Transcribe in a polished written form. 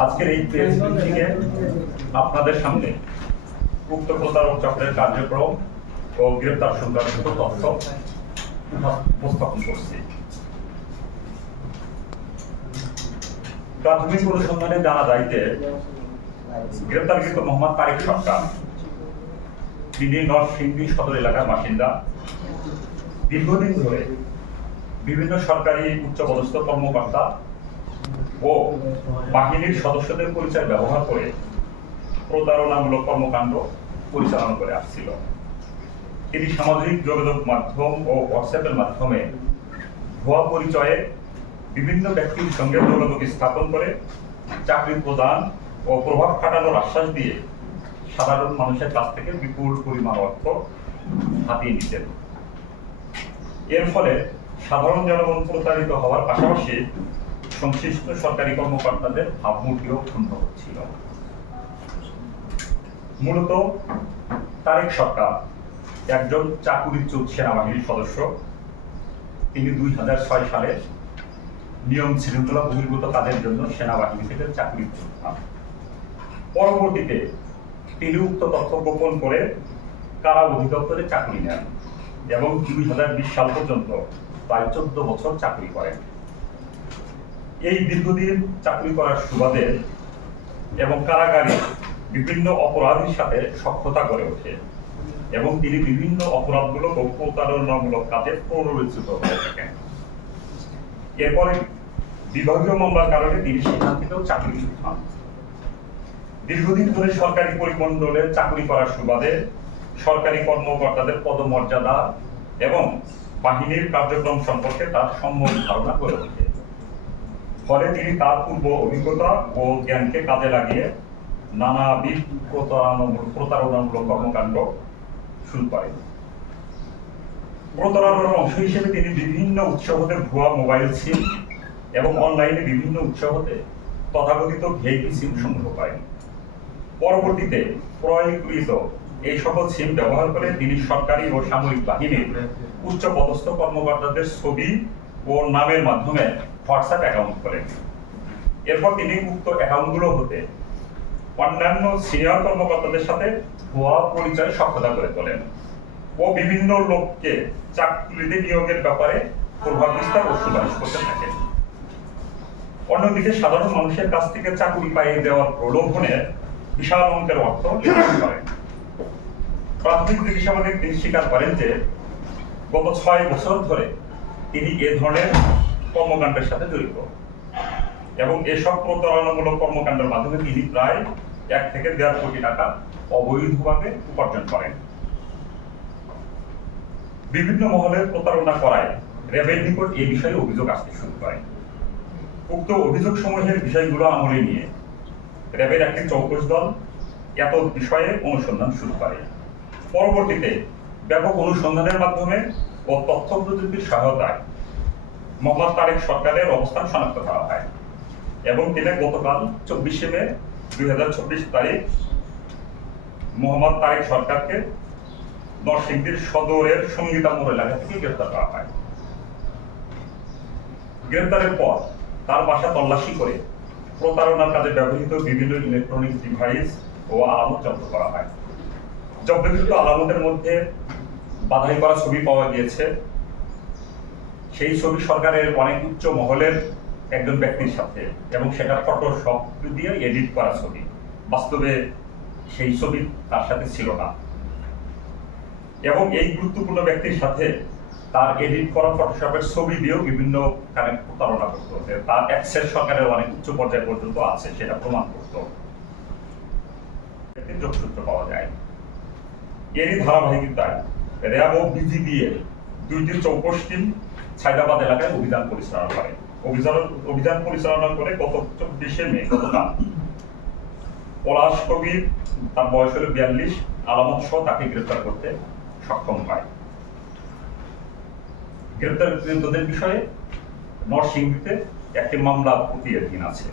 আজকের এই প্রেস মিটিংয়ে আপনাদের সামনে উক্ত প্রতারক চক্রের কার্যক্রম ও গ্রেপ্তার সংক্রান্ত তথ্য উপস্থাপন করছি। প্রাথমিক অনুসন্ধানে জানা যায় যে গ্রেপ্তারকৃত মোহাম্মদ তারেক সরকার, তিনি নরসিংদী সদর এলাকার বাসিন্দা। দীর্ঘদিন ধরে বিভিন্ন সরকারি উচ্চপদস্থ কর্মকর্তা ও বাহিনীর সদস্যদের পরিচয় ব্যবহার করে প্রতারণামূলক কর্মকাণ্ড পরিচালনা করে আসছিল। তিনি সামাজিক যোগাযোগ মাধ্যম ও হোয়াটসঅ্যাপের মাধ্যমে ভুয়া পরিচয়ে বিভিন্ন ব্যক্তির সঙ্গে যোগাযোগ স্থাপন করে চাকরি প্রদান ও প্রভাব খাটানোর আশ্বাস দিয়ে সাধারণ মানুষের কাছ থেকে বিপুল পরিমাণ অর্থ হাতিয়ে নিতেন। এর ফলে সাধারণ জনগণ প্রতারিত হওয়ার পাশাপাশি সংশ্লিষ্ট সরকারি কর্মকর্তাদের ভাবমূর্তিও ক্ষুণ্ণ হচ্ছিল। মূলত তারেক সরকার একজন চাকুরিচ্যুত সেনাবাহিনীর সদস্য। তিনি 2006 সালে নিয়ম শৃঙ্খলা বহির্ভূত কাজের জন্য সেনাবাহিনী থেকে চাকুরিচ্যুত হন। পরবর্তীতে তিনি উক্ত তথ্য গোপন করে কারা অধিদপ্তরে চাকরি নেন এবং 2020 সাল পর্যন্ত প্রায় 14 বছর চাকরি করেন। এই দীর্ঘদিন চাকরি করার সুবাদে এবং কারাগারে বিভিন্ন অপরাধীর সাথে সখ্যতা করে ওঠে এবং তিনি বিভিন্ন অপরাধমূলক ও প্রতারণামূলক কাজে প্ররোচিত হয়ে থাকেন। এরপরে বিভাগীয় মামলার কারণে তিনি সেখান থেকেও চাকরিচ্যুত হন। দীর্ঘদিন ধরে সরকারি পরিমণ্ডলে চাকরি করার সুবাদে সরকারি কর্মকর্তাদের পদমর্যাদা এবং বাহিনীর কার্যক্রম সম্পর্কে তার সম্যক ধারণা করে ওঠে। ফলে তিনি তার পূর্ব অভিজ্ঞতা ও জ্ঞানকে কাজে লাগিয়ে নানাবিধ প্রতারণামূলক কর্মকাণ্ড শুরু করেন। প্রতারণার অংশ হিসেবে তিনি বিভিন্ন উৎস হতে ভুয়া মোবাইল সিম এবং অনলাইনে বিভিন্ন উৎস হতে তথাকথিত ভিআইপি সিম সংগ্রহ করেন। পরবর্তীতে ক্রয়কৃত এই সকল সিম ব্যবহার করে তিনি সরকারি ও সামরিক বাহিনীর উচ্চ পদস্থ কর্মকর্তাদের ছবি ও নামের মাধ্যমে হোয়াটসঅ্যাপ অ্যাকাউন্ট খোলেন। এরপর তিনি উক্ত অ্যাকাউন্টগুলো হতে অন্যান্য সিনিয়র কর্মকর্তাদের সাথে ভুয়া পরিচয় সখ্যতা করে তোলেন ও বিভিন্ন লোককে চাকরিতে নিয়োগের ব্যাপারে প্রভাব বিস্তার ও সুপারিশ করতে থাকেন। অন্যদিকে সাধারণ মানুষের কাছ থেকে চাকরি পাইয়ে দেওয়ার প্রলোভনে বিশাল অঙ্কের অর্থ লেনদেন করেন। প্রাথমিক জিজ্ঞাসাবাদে তিনি স্বীকার করেন যে গত 6 বছর ধরে তিনি এ ধরনের কর্মকাণ্ডের সাথে জড়িত এবং এসব প্রতারণামূলক কর্মকাণ্ডের মাধ্যমে তিনি প্রায় 1 থেকে 1.5 কোটি টাকা অবৈধভাবে উপার্জন করেন। বিভিন্ন মহলে প্রতারণা করায় র্যাবের নিকট এই বিষয়ে অভিযোগ আসতে শুরু করে। উক্ত অভিযোগ সমূহের বিষয়গুলো আমলে নিয়ে র্যাবের একটি চৌকস দল এত বিষয়ে অনুসন্ধান শুরু করে। পরবর্তীতে ব্যাপক অনুসন্ধানের মাধ্যমে ও তথ্য প্রযুক্তির সহায়তায় মোহাম্মদ তারেক সরকারের অবস্থান শনাক্ত করা হয় এবং তিনি গতকাল 24 মে 2024 তারিখ মোহাম্মদ তারেক সরকারকে নরসিংদীর সদরের সঙ্গীতা মোড় এলাকা থেকে গ্রেপ্তার করা হয়। গ্রেপ্তারের পর তার বাসা তল্লাশি করে প্রতারণার কাজে ব্যবহৃত বিভিন্ন ইলেকট্রনিক ডিভাইস ও আলামত জব্দ করা হয়। জব্দকৃত আলামতের মধ্যে বাধাই করা ছবি পাওয়া গিয়েছে। সেই ছবি সরকারের অনেক উচ্চ মহলের একজন ব্যক্তির সাথে এবং সেটা ফটোশপ দিয়ে এডিট করা ছবি। বাস্তবে সেই ছবি তার সাথে ছিল না এবং এই গুরুত্বপূর্ণ ব্যক্তির সাথে তার এডিট করা ফটোশপের ছবি দিয়েও বিভিন্ন প্রতারণা করতে হচ্ছে। তার অ্যাক্সেস সরকারের অনেক উচ্চ পর্যায় পর্যন্ত আছে, সেটা প্রমাণ করত। যোগসূত্র পাওয়া যায়। এরই ধারাবাহিকতায় র্যাব ও বিজিবি এর 2টি চৌকস টিম ছাইদাবাদ এলাকায় অভিযান পরিচালনা করে। অভিযান পরিচালনা করে গত 24 মে গতকাল পলাশ কবির, তার বয়স হল 42, আলামত সহ তাকে গ্রেপ্তার করতে সক্ষম হয়। গ্রেপ্তারকৃতদের বিষয়ে নরসিংদীতে একটি মামলা প্রক্রিয়াধীন আছে।